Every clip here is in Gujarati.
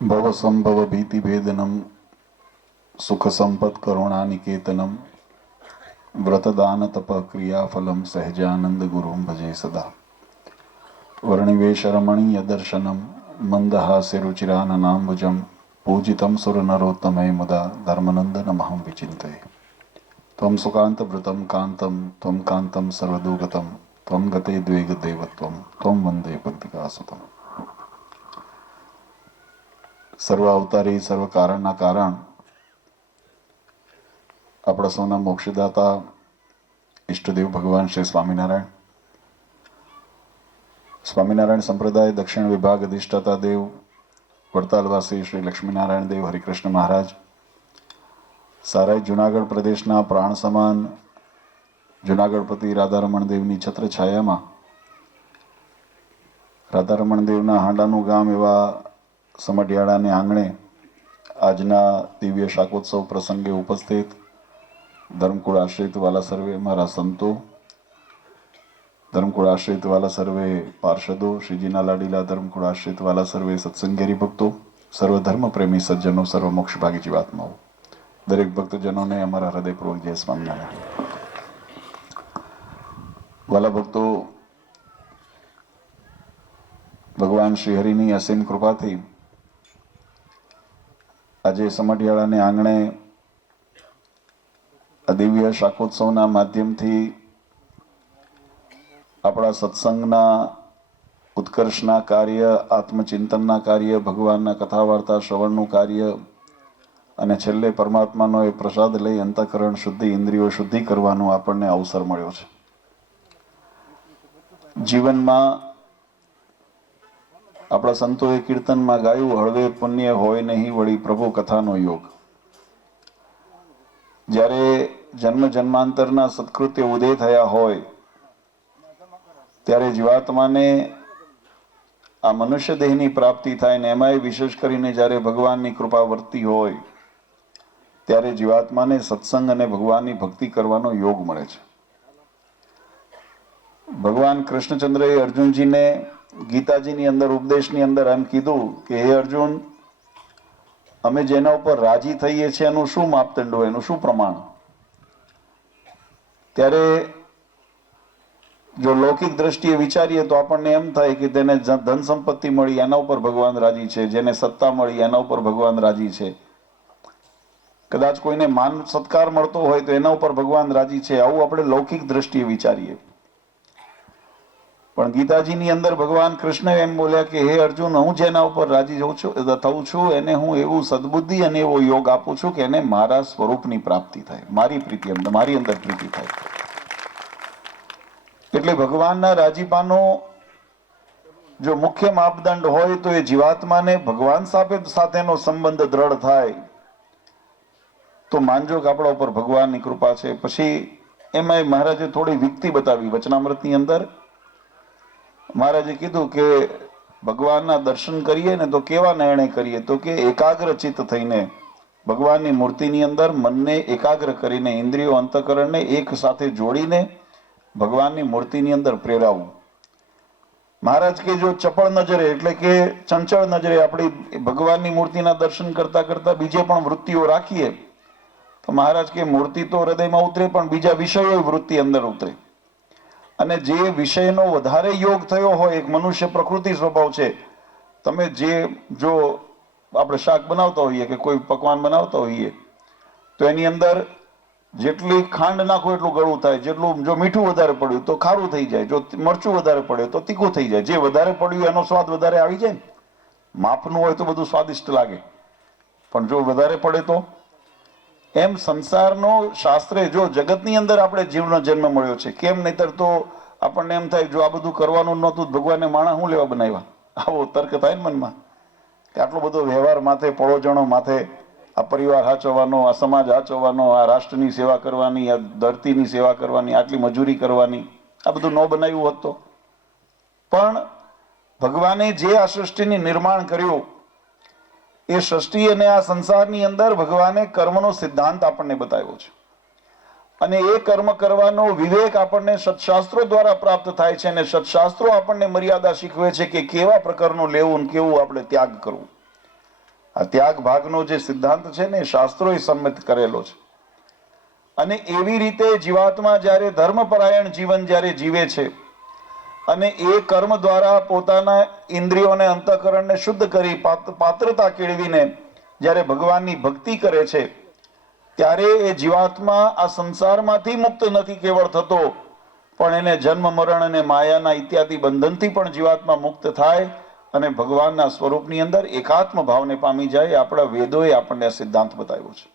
भवसंभव भीतिभेदनम सुख संपत् करुणानिकेतनम व्रतदान तप क्रियाफलम सहजानंद गुरुं भजे सदा। वर्णिवेश रमणीय दर्शनम मंदहास्य रुचिराननाम्बुजम पूजितं सुरनरोत्तमे मुदा धर्मनंदनमहं विचिन्तये। त्वं सुकान्तवृतं कान्तं त्वं कान्तं सर्वदुगतं त्वं गते द्वेगदेवत्वं त्वं वन्दे पन्तिकासुतम्। સર્વ અવતારી સર્વ કારણના કારણ આપણા સૌના મોક્ષદાતા ઈષ્ટદેવ ભગવાન શ્રી સ્વામિનારાયણ સ્વામિનારાયણ સંપ્રદાય દક્ષિણ વિભાગ અધિષ્ઠાતા દેવ વડતાલવાસી શ્રી લક્ષ્મીનારાયણ દેવ હરિકૃષ્ણ મહારાજ સારાય જુનાગઢ પ્રદેશના પ્રાણ સમાન જુનાગઢપતિ રાધારમણ દેવની છત્રછાયામાં રાધારમણ દેવના હાંડાનું ગામ એવા સમઢિયાળાને આંગણે આજના દિવ્ય શાકોત્સવ પ્રસંગે ઉપસ્થિત ધર્મકુળ આશ્રિત વાલા સર્વે મારા સંતો, ધર્મકુળ આશ્રિત વાલા સર્વે પાર્ષદો, શ્રીજીના લાડીલા ધર્મકુળ આશ્રિત વાલા સર્વે સત્સંગી હરિભક્તો, સર્વ ધર્મ પ્રેમી સજ્જનો, સર્વ મોક્ષભાગી જીવાત્માઓ, દરેક ભક્તજનોને અમારા હૃદયપૂર્વક જય સ્વામિનારાયણ. વાલા ભક્તો, ભગવાન શ્રી હરિની અસીમ કૃપાથી આજે સમઢિયાળાને આંગણે આ દિવ્ય શાકોત્સવના માધ્યમથી આપણા સત્સંગના ઉત્કર્ષના કાર્ય, આત્મચિંતનના કાર્ય, ભગવાનના કથા વાર્તા શ્રવણનું કાર્ય અને છેલ્લે પરમાત્માનો એ પ્રસાદ લઈ અંતઃકરણ શુદ્ધિ, ઇન્દ્રિયો શુદ્ધિ કરવાનો આપણને અવસર મળ્યો છે. જીવનમાં આપણા સંતોએ કીર્તનમાં ગાયું, હળવે પુણ્ય હોય નહીં વળી પ્રભુ કથાનો યોગ. જ્યારે જન્મ જન્માંતરના સત્કૃત્ય ઉદય થયા હોય ત્યારે જીવાત્માને આ મનુષ્ય દેહની પ્રાપ્તિ થાય ને એમાંય વિશેષ કરીને જ્યારે ભગવાનની કૃપા વર્તી હોય ત્યારે જીવાત્માને સત્સંગ અને ભગવાનની ભક્તિ કરવાનો યોગ મળે છે. ભગવાન કૃષ્ણચંદ્રએ અર્જુનજીને ગીતાજીની અંદર ઉપદેશની અંદર એમ કીધું કે હે અર્જુન, અમે જેના ઉપર રાજી થઈએ છીએ એનું શું માપદંડ હોય, એનું શું પ્રમાણ? ત્યારે જો લૌકિક દ્રષ્ટિએ વિચારીએ તો આપણને એમ થાય કે તેને ધન સંપત્તિ મળી એના ઉપર ભગવાન રાજી છે, જેને સત્તા મળી એના ઉપર ભગવાન રાજી છે, કદાચ કોઈને માન સત્કાર મળતો હોય તો એના ઉપર ભગવાન રાજી છે. આવું આપણે લૌકિક દ્રષ્ટિએ વિચારીએ. પણ ગીતાજીની અંદર ભગવાન કૃષ્ણ એમ બોલ્યા કે હે અર્જુન, હું જેના ઉપર રાજી થઉં છું એને હું એવું સદબુદ્ધિ અને એવો યોગ આપું છું કે એને મારા સ્વરૂપની પ્રાપ્તિ થાય, મારી અંદર પ્રીતિ થાય. એટલે ભગવાનના રાજીપાનો જો મુખ્ય માપદંડ હોય તો એ જીવાત્માને ભગવાન સાથેનો સંબંધ દ્રઢ થાય તો માનજો કે આપણા ઉપર ભગવાનની કૃપા છે. પછી એમાં મહારાજે થોડી વિકતિ બતાવી વચનામૃતની અંદર. મહારાજે કીધું કે ભગવાનના દર્શન કરીએ ને તો કેવા નિર્ણય કરીએ, તો કે એકાગ્ર ચિત્ત થઈને ભગવાનની મૂર્તિની અંદર મનને એકાગ્ર કરીને ઇન્દ્રિયો અંતઃકરણને એક સાથે જોડીને ભગવાનની મૂર્તિની અંદર પ્રેરાવું. મહારાજ કે જો ચપળ નજરે એટલે કે ચંચળ નજરે આપણી ભગવાનની મૂર્તિના દર્શન કરતા કરતા બીજે પણ વૃત્તિઓ રાખીએ તો મહારાજ કે મૂર્તિ તો હૃદયમાં ઉતરે પણ બીજા વિષયો વૃત્તિ અંદર ઉતરે. અને જે વિષયનો વધારે યોગ થયો હોય, એક મનુષ્ય પ્રકૃતિ સ્વભાવ છે, તમે જો આપણે શાક બનાવતા હોઈએ કે કોઈ પકવાન બનાવતા હોઈએ તો એની અંદર જેટલી ખાંડ નાખો એટલું ગળું થાય, જેટલું જો મીઠું વધારે પડ્યું તો ખારું થઈ જાય, જો મરચું વધારે પડ્યું તો તીખું થઈ જાય. જે વધારે પડ્યું એનો સ્વાદ વધારે આવી જાય ને. માપનું હોય તો બધું સ્વાદિષ્ટ લાગે, પણ જો વધારે પડે તો એમ સંસારનો શાસ્ત્રે જો જગતની અંદર આપણે જીવનો જન્મ મળ્યો છે, કેમ નહીતર તો આપણને એમ થાય જો આ બધું કરવાનું નહોતું ભગવાનને માણસ શું લેવા બનાવ્યા, આવો તર્ક થાય ને મનમાં કે આટલો બધો વ્યવહાર માથે, પડોજણો માથે, આ પરિવાર હાચવવાનો, આ સમાજ હાચવવાનો, આ રાષ્ટ્રની સેવા કરવાની, આ ધરતીની સેવા કરવાની, આટલી મજૂરી કરવાની, આ બધું ન બનાવ્યું હોત તો. પણ ભગવાને જે આ સૃષ્ટિની નિર્માણ કર્યું એ સૃષ્ટિ અને આ સંસારની અંદર ભગવાને કર્મનો સિદ્ધાંત આપણને બતાવ્યો છે. અને એ કર્મ કરવાનો વિવેક આપણને સત્શાસ્ત્રો દ્વારા પ્રાપ્ત થાય છે અને સત્શાસ્ત્રો આપણને મર્યાદા શીખવે છે કે કેવા પ્રકારનું લેવું કેવું આપણે ત્યાગ કરવું. આ ત્યાગ ભાગનો જે સિદ્ધાંત છે ને શાસ્ત્રોએ સંમત કરેલો છે. અને એવી રીતે જીવાત્મા જ્યારે ધર્મપરાયણ જીવન જ્યારે જીવે છે અને એ કર્મ દ્વારા પોતાના ઇન્દ્રિયોને અંતઃકરણને શુદ્ધ કરી પાત્રતા કેળવીને જ્યારે ભગવાનની ભક્તિ કરે છે ત્યારે એ જીવાત્મા આ સંસારમાંથી મુક્ત નથી કેવળ થતો, પણ એને જન્મ મરણ અને માયાના ઇત્યાદિ બંધનથી પણ જીવાત્મા મુક્ત થાય અને ભગવાનના સ્વરૂપની અંદર એકાત્મ ભાવને પામી જાય. આપણા વેદોએ આપણને આ સિદ્ધાંત બતાવ્યો છે.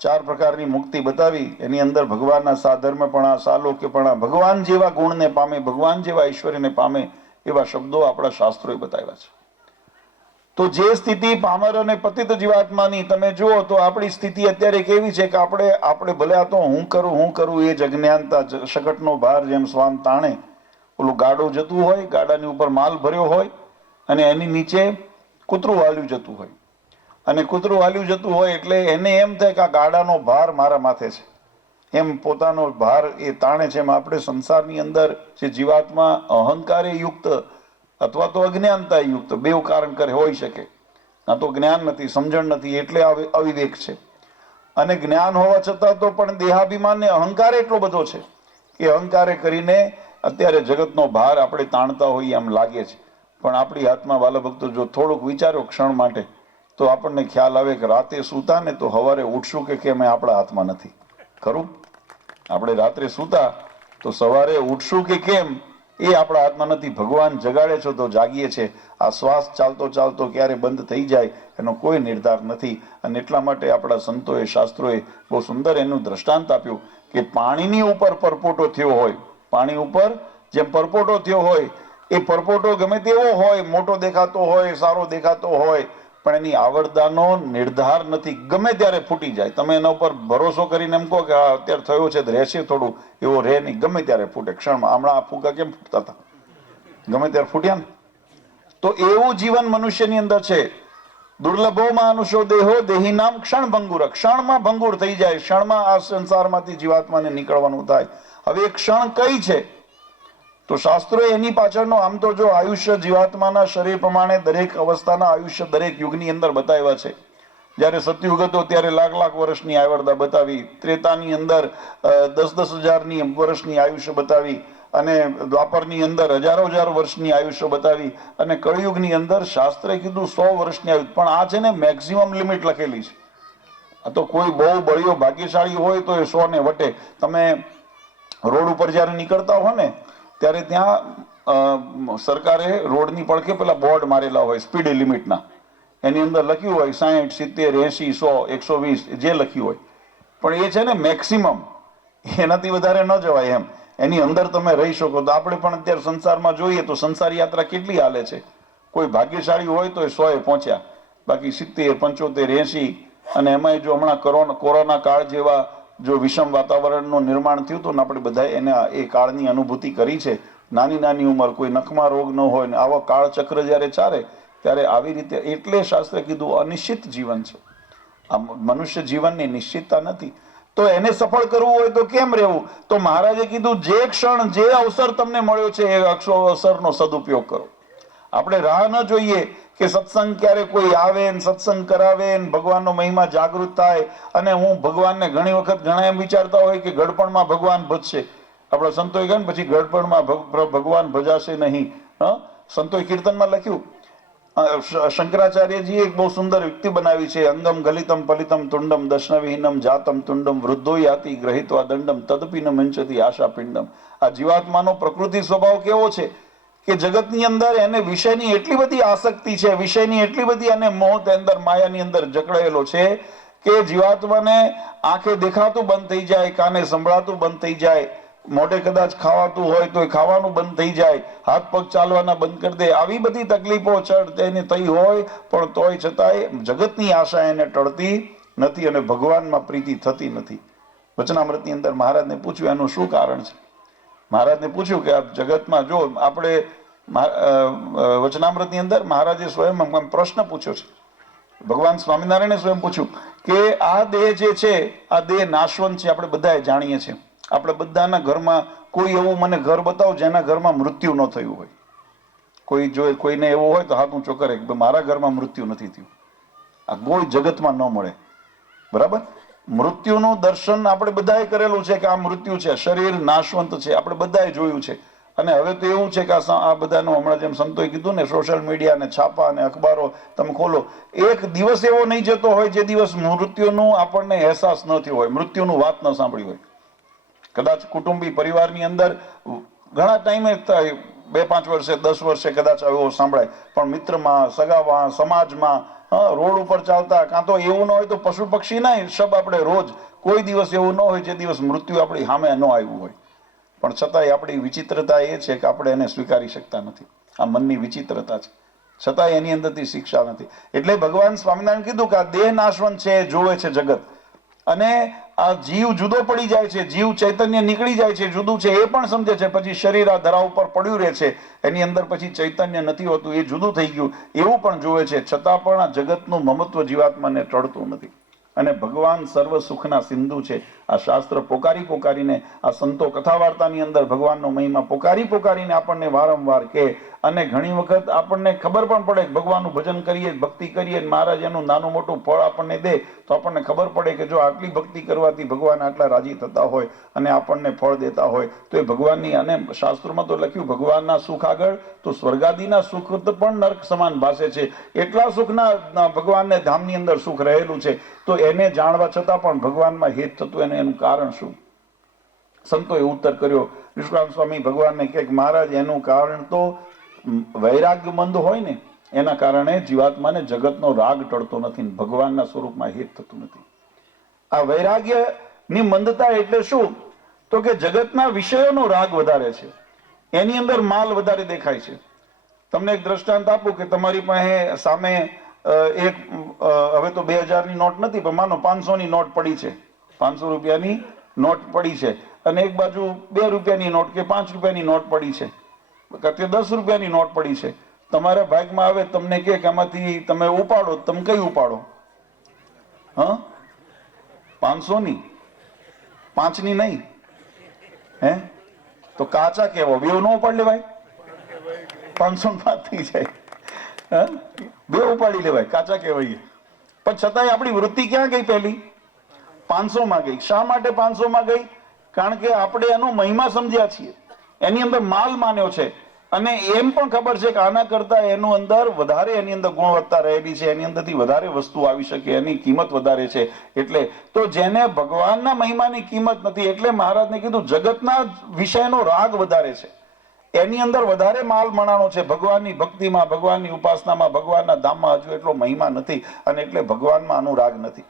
4 પ્રકારની મુક્તિ બતાવી. એની અંદર ભગવાનના સાધર્મપણા, સાલોક્યપણા, ભગવાન જેવા ગુણને પામે, ભગવાન જેવા ઐશ્વર્યને પામે એવા શબ્દો આપણા શાસ્ત્રોએ બતાવ્યા છે. તો જે સ્થિતિ પામર અને પતિત જીવાત્માની તમે જુઓ તો આપણી સ્થિતિ અત્યારે કેવી છે કે આપણે ભલે આ તો હું કરું એ જ અજ્ઞાનતા, શકટનો ભાર જેમ શ્વાન તાણે, ઓલું ગાડું જતું હોય, ગાડાની ઉપર માલ ભર્યો હોય અને એની નીચે કૂતરું હાલ્યું જતું હોય, અને કૂતરું હાલ્યું જતું હોય એટલે એને એમ થાય કે આ ગાડાનો ભાર મારા માથે છે, એમ પોતાનો ભાર એ તાણે છે. એમ આપણે સંસારની અંદર જે જીવાત્મા અહંકારે યુક્ત અથવા તો અજ્ઞાનતા યુક્ત બેઉ કારણ કરે હોઈ શકે. આ તો જ્ઞાન નથી, સમજણ નથી એટલે અવિવેક છે. અને જ્ઞાન હોવા છતાં તો પણ દેહાભિમાન ને અહંકાર એટલો બધો છે કે અહંકારે કરીને અત્યારે જગતનો ભાર આપણે તાણતા હોઈએ એમ લાગે છે. પણ આપણી હાથમાં વાલા ભક્તો જો થોડુંક વિચારો ક્ષણ માટે તો આપણને ખ્યાલ આવે કે રાતે સૂતા ને તો સવારે ઉઠશું કે કેમ એ આપણા હાથમાં નથી. ખરું, આપણે રાત્રે સૂતા તો સવારે ઉઠશું કે કેમ એ આપણા હાથમાં નથી. ભગવાન જગાડે છો તો જાગીએ છે. આ શ્વાસ ચાલતો ચાલતો ક્યારે બંધ થઈ જાય એનો કોઈ નિર્ધાર નથી. અને એટલા માટે આપણા સંતોએ, શાસ્ત્રોએ બહુ સુંદર એનું દ્રષ્ટાંત આપ્યું કે પાણીની ઉપર પરપોટો થયો હોય, પાણી ઉપર જેમ પરપોટો થયો હોય, એ પરપોટો ગમે તેવો હોય, મોટો દેખાતો હોય, સારો દેખાતો હોય, પણ એની આવરદાનો નિર્ધાર નથી, ગમે ત્યારે ફૂટી જાય. તમે એના ઉપર ભરોસો કરીને એમ કહો કે આ અત્યારે થયો છે તો રહેશે થોડું, એવો રહે નહીં, ગમે ત્યારે ફૂટે ક્ષણમાં. હમણાં આ ફૂગા કેમ ફૂટતા હતા, ગમે ત્યારે ફૂટ્યા ને. તો એવું જીવન મનુષ્યની અંદર છે. દુર્લભો માનુષો દેહો દેહી નામ ક્ષણ ભંગુર, ક્ષણમાં ભંગુર થઈ જાય, ક્ષણમાં આ સંસારમાંથી જીવાત્માને નીકળવાનું થાય. હવે એ ક્ષણ કઈ છે તો શાસ્ત્રોએ એની પાછળનો આમ તો જો આયુષ્ય જીવાત્માના શરીર પ્રમાણે દરેક અવસ્થાના આયુષ્ય દરેક યુગની અંદર બતાવ્યા છે. જ્યારે સતયુગ હતો ત્યારે લાખ વર્ષની આયુર્વેદા બતાવી, ત્રેતાની અંદર 10,000 વર્ષની આયુષ્ય બતાવી, અને દ્વાપરની અંદર હજારો વર્ષની આયુષ્ય બતાવી, અને કળિયુગની અંદર શાસ્ત્રે કીધું 100 વર્ષની આયુષ્ય. પણ આ છે ને મેક્સિમમ લિમિટ લખેલી છે. આ તો કોઈ બહુ બળિયો ભાગ્યશાળી હોય તો એ 100 ને વટે. તમે રોડ ઉપર જયારે નીકળતા હો ને ત્યારે ત્યાં સરકારે રોડની પડખે પેલા બોર્ડ મારેલા હોય સ્પીડ લિમિટના, એની અંદર લખ્યું હોય 60, 70, 80, 100, 120 જે લખ્યું હોય. પણ એ છે ને મેક્સિમમ, એનાથી વધારે ન જવાય એમ. એની અંદર તમે રહી શકો. તો આપણે પણ અત્યારે સંસારમાં જોઈએ તો સંસાર યાત્રા કેટલી હાલે છે. કોઈ ભાગ્યશાળી હોય તો એ 100 પહોંચ્યા, બાકી 70, 75, 80. અને એમાં જો હમણાં કોરોના કાળ જેવા જો વિષમ વાતાવરણનું નિર્માણ થયું હતું ને આપણે બધા એના એ કાળની અનુભૂતિ કરી છે. નાની ઉંમર, કોઈ નખમાં રોગ ન હોય ને આવા કાળચક્ર જ્યારે ચાલે ત્યારે આવી રીતે, એટલે શાસ્ત્રે કીધું અનિશ્ચિત જીવન છે. આ મનુષ્ય જીવનની નિશ્ચિતતા નથી. તો એને સફળ કરવું હોય તો કેમ રહેવું? તો મહારાજે કીધું જે ક્ષણ જે અવસર તમને મળ્યો છે એ અવસરનો સદુપયોગ કરો. આપણે રાહ ન જોઈએ કે સત્સંગ ક્યારે કોઈ આવે ને સત્સંગ કરાવે ને ભગવાનનો મહિમા જાગૃત થાય. અને હું ભગવાનને ઘણી વખત ઘણા એમ વિચારતા હોય કે ગડપણમાં ભગવાન ભજશે. આપણા સંતોએ કહ્યું પછી ગડપણમાં ભગવાન ભજાશે નહીં. સંતોએ કીર્તનમાં લખ્યું, શંકરાચાર્યજી એક બહુ સુંદર યુક્તિ બનાવી છે. અંગમ ગલિતમ પલિતમ તુંડમ દર્શનવિહીનમ જાતમ તુંડમ વૃદ્ધો યાતિ ગ્રહિત્વા દંડમ તદપી ન મંચતી આશા પિંડમ. આ જીવાત્માનો પ્રકૃતિ સ્વભાવ કેવો છે કે જગતની અંદર એને વિષયની એટલી બધી આસક્તિ છે, વિષયની એટલી બધી અને મોહ અંદર માયાની અંદર જકડાયેલો છે કે જીવાત્માને આંખે દેખાતું બંધ થઈ જાય, કાને સંભળાતું બંધ થઈ જાય, મોઢે કદાચ ખાવાતું હોય તો ખાવાનું બંધ થઈ જાય, હાથ પગ ચાલવાના બંધ કરી દે. આવી બધી તકલીફો તેને થઈ હોય પણ તોય છતાંય જગતની આશા એને ટળતી નથી અને ભગવાનમાં પ્રીતિ થતી નથી. વચનામૃતની અંદર મહારાજને પૂછ્યું એનું શું કારણ છે. મહારાજને પૂછ્યું કે આ જગતમાં જો આપણે વચનામૃતની અંદર મહારાજે સ્વયં પ્રશ્ન પૂછ્યો છે. ભગવાન સ્વામિનારાયણે સ્વયં પૂછ્યું કે આ દેહ જે છે આ દેહ નાશવંત છે. આપણે બધાએ જાણીએ છીએ. આપણે બધાના ઘરમાં કોઈ એવું મને ઘર બતાવો જેના ઘરમાં મૃત્યુ ન થયું હોય. કોઈ જો કોઈને એવું હોય તો હાથ ઊંચો કરે કે મારા ઘરમાં મૃત્યુ નથી થયું. આ કોઈ જગતમાં ન મળે. બરાબર? મૃત્યુનું દર્શન આપણે બધાએ કરેલું છે કે આ મૃત્યુ છે, શરીર નાશવંત છે, આપણે બધાએ જોયું છે. અને હવે તો એવું છે કે આ બધાનું હમણાં જેમ સંતોએ કીધું ને, સોશિયલ મીડિયા ને છાપા અને અખબારો તમે ખોલો, એક દિવસ એવો નહીં જતો હોય જે દિવસ મૃત્યુનું આપણને અહેસાસ ન થયો હોય, મૃત્યુનું વાત ન સાંભળી હોય. કદાચ કુટુંબી પરિવારની અંદર ઘણા ટાઈમે 2-5 વર્ષે 10 વર્ષે કદાચ એવો સાંભળાય, પણ મિત્રમાં, સગામાં, સમાજમાં, રોડ ઉપર ચાલતા, કાં તો એવું ન હોય તો પશુ પક્ષી ના શબ આપણે રોજ, કોઈ દિવસ એવું ન હોય જે દિવસ મૃત્યુ આપણી સામે ન આવ્યું હોય. પણ છતાંય આપણી વિચિત્રતા એ છે કે આપણે એને સ્વીકારી શકતા નથી. આ મનની વિચિત્રતા છે, છતાંય એની અંદરથી શિક્ષા નથી. એટલે ભગવાન સ્વામિનારાયણ કીધું કે આ દેહ નાશવંત છે, જોવે છે જગત, અને આ જીવ જુદો પડી જાય છે, જીવ ચૈતન્ય નીકળી જાય છે, જુદું છે એ પણ સમજે છે. પછી શરીર આ ધરા ઉપર પડ્યું રહે છે, એની અંદર પછી ચૈતન્ય નથી હોતું, એ જુદું થઈ ગયું એવું પણ જોવે છે. છતાં પણ આ જગતનું મમત્વ જીવાત્માને ટળતું નથી. અને ભગવાન સર્વ સુખના સિંધુ છે. આ શાસ્ત્ર પોકારી પોકારીને, આ સંતો કથા વાર્તાની અંદર ભગવાનનો મહિમા પોકારી પોકારીને આપણને વારંવાર કહે. અને ઘણી વખત આપણને ખબર પણ પડે કે ભગવાનનું ભજન કરીએ, ભક્તિ કરીએ, મહારાજ એનું નાનું મોટું ફળ આપણને દે તો આપણને ખબર પડે કે જો આટલી ભક્તિ કરવાથી ભગવાન આટલા રાજી થતા હોય અને આપણને ફળ દેતા હોય તો એ ભગવાનની. અને શાસ્ત્રોમાં તો લખ્યું, ભગવાનના સુખ આગળ તો સ્વર્ગાદિના સુખ પણ નર્ક સમાન ભાસે છે. એટલા સુખના ભગવાનને ધામની અંદર સુખ રહેલું છે. તો એને જાણવા છતાં પણ ભગવાનમાં હેત થતું એનું કારણ શું? સંતોએ ઉત્તર કર્યો. નિષ્કામ સ્વામી ભગવાનને કહે કે મહારાજ એનું કારણ તો વૈરાગ્યમંદ હોય ને એના કારણે જીવાત્માને જગતનો રાગ ટળતો નથી, ભગવાનના સ્વરૂપમાં હેત થતું નથી. આ વૈરાગ્યની મંદતા એટલે શું? તો કે જગતના વિષયોનો રાગ વધારે છે, એની અંદર માલ વધારે દેખાય છે. તમને એક દ્રષ્ટાંત આપું કે તમારી પાસે સામે એક હવે તો 2000ની નોટ નથી, પણ માનો 500ની નોટ પડી છે, 500 રૂપિયાની નોટ પડી છે, અને એક બાજુ 2 રૂપિયાની નોટ કે 5 રૂપિયાની નોટ પડી છે, કે 10 રૂપિયાની નોટ પડી છે. તમારા ભાગમાં આવે, તમને કે આમાંથી તમે ઉપાડો, તમે કઈ ઉપાડો? 500ની, 5ની નહીં? હે તો કાચા કેવો, બે ન ઉપાડી લેવાય? 505 થઈ જાય, બે ઉપાડી લેવાય, કાચા કહેવાય. પણ છતાંય આપણી વૃત્તિ ક્યાં ગઈ? પહેલી 500 માં ગઈ. શા માટે 500 માં ગઈ? કારણ કે આપણે એનો મહિમા સમજ્યા છીએ, એની અંદર માલ માન્યો છે, અને એમ પણ ખબર છે કે આના કરતા એનું અંદર વધારે, એની અંદર ગુણવત્તા રહેલી છે, એની અંદરથી વધારે વસ્તુ આવી શકે, એની કિંમત વધારે છે. એટલે તો જેને ભગવાનના મહિમાની કિંમત નથી, એટલે મહારાજને કીધું જગતના વિષયનો રાગ વધારે છે, એની અંદર વધારે માલ મણાનો છે. ભગવાનની ભક્તિમાં, ભગવાનની ઉપાસનામાં, ભગવાનના ધામમાં હજુ એટલો મહિમા નથી, અને એટલે ભગવાનમાં અનુરાગ નથી.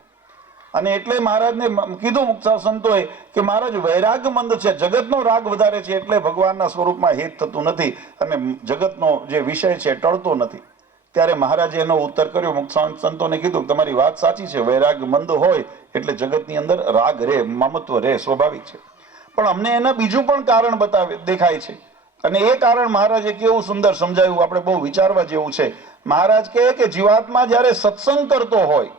અને એટલે મહારાજને કીધું મુક્ત સંતોએ કે મહારાજ વૈરાગમંદ છે, જગતનો રાગ વધારે છે, એટલે ભગવાનના સ્વરૂપમાં હેત થતું નથી, અને જગતનો જે વિષય છે ટળતો નથી. ત્યારે મહારાજે એનો ઉત્તર કર્યો. મુક્ત સંતોને કીધું તમારી વાત સાચી છે, વૈરાગમંદ હોય એટલે જગતની અંદર રાગ રહે, મમત્વ રહે, સ્વાભાવિક છે. પણ અમને એના બીજું પણ કારણ દેખાય છે, અને એ કારણ મહારાજે કેવું સુંદર સમજાવ્યું, આપણે બહુ વિચારવા જેવું છે. મહારાજ કહે કે જીવાત્મા જ્યારે સત્સંગ કરતો હોય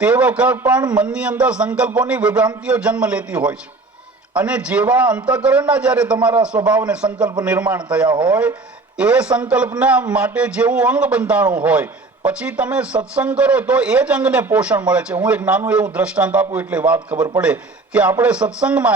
તે વખત પણ મનની અંદર સંકલ્પોની વિભ્રાંતિઓ જન્મ લેતી હોય છે, અને જેવા અંતઃકરણના જ્યારે તમારા સ્વભાવને સંકલ્પ નિર્માણ થયા હોય, એ સંકલ્પના માટે જેવું અંગ બંધાણું હોય, પછી તમે સત્સંગ કરો તો એ જ અંગને પોષણ મળે છે. હું એક નાનું એવું દ્રષ્ટાંત આપું એટલે વાત ખબર પડે કે આપણે સત્સંગમાં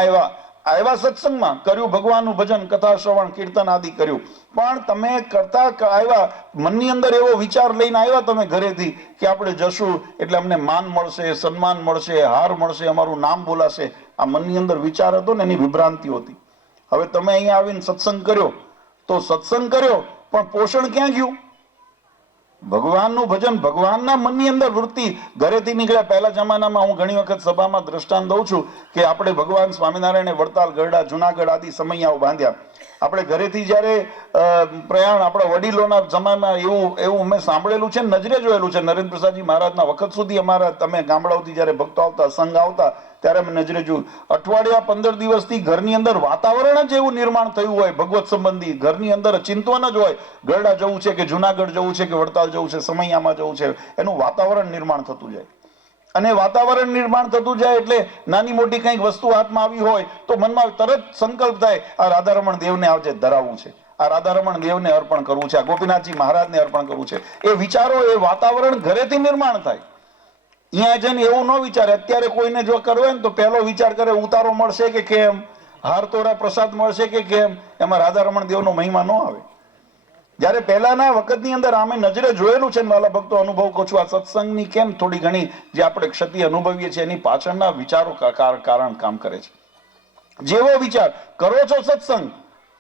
આવ્યા સત્સંગમાં કર્યું, ભગવાનનું ભજન, કથા શ્રવણ, કીર્તન આદિ કર્યું, પણ તમે કરતા આવ્યા, મનની અંદર એવો વિચાર લઈને આવ્યા તમે ઘરેથી કે આપણે જશું એટલે અમને માન મળશે, સન્માન મળશે, હાર મળશે, અમારું નામ બોલાશે. આ મનની અંદર વિચાર હતો ને, એની વિભ્રાંતિ હતી. હવે તમે અહીંયા આવીને સત્સંગ કર્યો, તો સત્સંગ કર્યો પણ પોષણ ક્યાં ગયું? ભગવાનનું ભજન, ભગવાનના મનની અંદર વૃત્તિ ઘરેથી નીકળ્યા. પહેલા જમાનામાં હું ઘણી વખત સભામાં દ્રષ્ટાંત દઉં છું કે આપણે ભગવાન સ્વામિનારાયણે વડતાલ, ગરડા, જુનાગઢ આદિ સમૈયાઓ બાંધ્યા. આપણે ઘરેથી જયારે પ્રયાણ, આપણા વડીલોના જમાનામાં એવું મેં સાંભળેલું છે, નજરે જોયેલું છે. નરેન્દ્ર પ્રસાદજી મહારાજના વખત સુધી અમારા તમે ગામડાઓથી જયારે ભક્તો આવતા, સંઘ આવતા, ત્યારે અમે નજરે જોયું. અઠવાડિયા 15 દિવસથી ઘરની અંદર વાતાવરણ જ એવું નિર્માણ થયું હોય ભગવત સંબંધી, ઘરની અંદર ચિંતવન જ હોય. ગરડા જવું છે કે જુનાગઢ જવું છે કે વડતાલ જવું છે, સમૈયામાં જવું છે, એનું વાતાવરણ નિર્માણ થતું જાય. અને વાતાવરણ નિર્માણ થતું જાય એટલે નાની મોટી કંઈક વસ્તુ હાથમાં આવી હોય તો મનમાં તરત સંકલ્પ થાય, આ રાધારમણ દેવને આજે ધરાવવું છે, આ રાધારમણ દેવને અર્પણ કરવું છે, આ ગોપીનાથજી મહારાજને અર્પણ કરવું છે. એ વિચારો, એ વાતાવરણ ઘરેથી નિર્માણ થાય. અહીંયા જઈને એવું ન વિચારે. અત્યારે કોઈને જો કરવો હોય ને તો પહેલો વિચાર કરે ઉતારો મળશે કે કેમ, હારતોરા પ્રસાદ મળશે કે કેમ. એમાં રાધારમણ દેવનો મહિમા ન આવે. જયારે પહેલાના વખતની અંદર આમે નજરે જોયેલું છે વાલા ભક્તો, અનુભવ કહું છું, આ સત્સંગની કેમ થોડી ઘણી જે આપણે ક્ષતિ અનુભવીએ છીએ એની પાછળના વિચારો કારણ કામ કરે છે. જેવો વિચાર કરો છો સત્સંગ,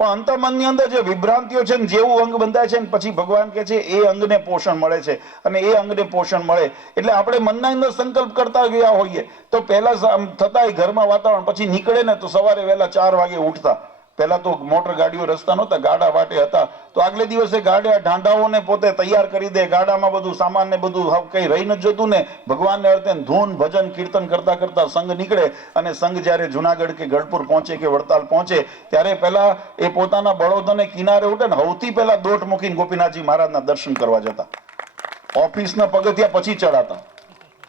પણ અંતર્મનની અંદર જે વિભ્રાંતિઓ છે ને જેવું અંગ બંધાય છે ને પછી ભગવાન કે છે એ અંગને પોષણ મળે છે. અને એ અંગને પોષણ મળે એટલે આપણે મનના અંદર સંકલ્પ કરતા ગયા હોઈએ તો પહેલા થતા ઘરમાં વાતાવરણ, પછી નીકળે ને તો સવારે વહેલા 4 વાગે ઉઠતા. પહેલા તો મોટર ગાડીઓ રસ્તા નહોતા, ગાડા વાટે હતા, તો આગલે દિવસે ગાડા ઢાંઢાઓને પોતે તૈયાર કરી દે, ગાડામાં બધું સામાન ને બધું કઈ રહી નથી જતું ને ભગવાનને અર્થે ધૂન ભજન કીર્તન કરતા કરતા સંઘ નીકળે. અને સંઘ જયારે જુનાગઢ કે ગઢપુર પહોંચે કે વડતાલ પહોંચે ત્યારે પહેલા એ પોતાના બળોદને કિનારે ઉઠે ને સૌથી પહેલા દોટ મૂકીને ગોપીનાથજી મહારાજના દર્શન કરવા જતા. ઓફિસના પગથિયા પછી ચડાતા.